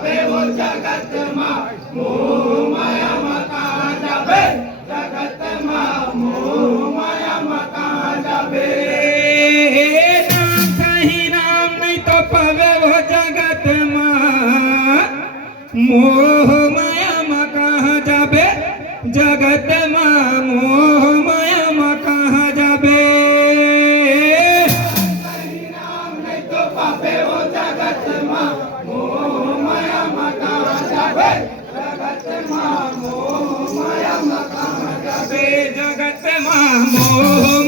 पावे वो जगत माँ मोह माया माँ कहाँ जाबे जगत माँ मोह माया माँ कहाँ जाबे नाम सही नाम नहीं तो पावे वो जगत माँ मोह माया माँ कहाँ जाबे जगत माँ मोह माया माँ कहाँ जाबे सही नाम नहीं तो पावे वो जगत माँ मोह माया माँ कहाँ जाबे जगत माँ मोह माया माँ कहाँ जाबे जगत माँ मोह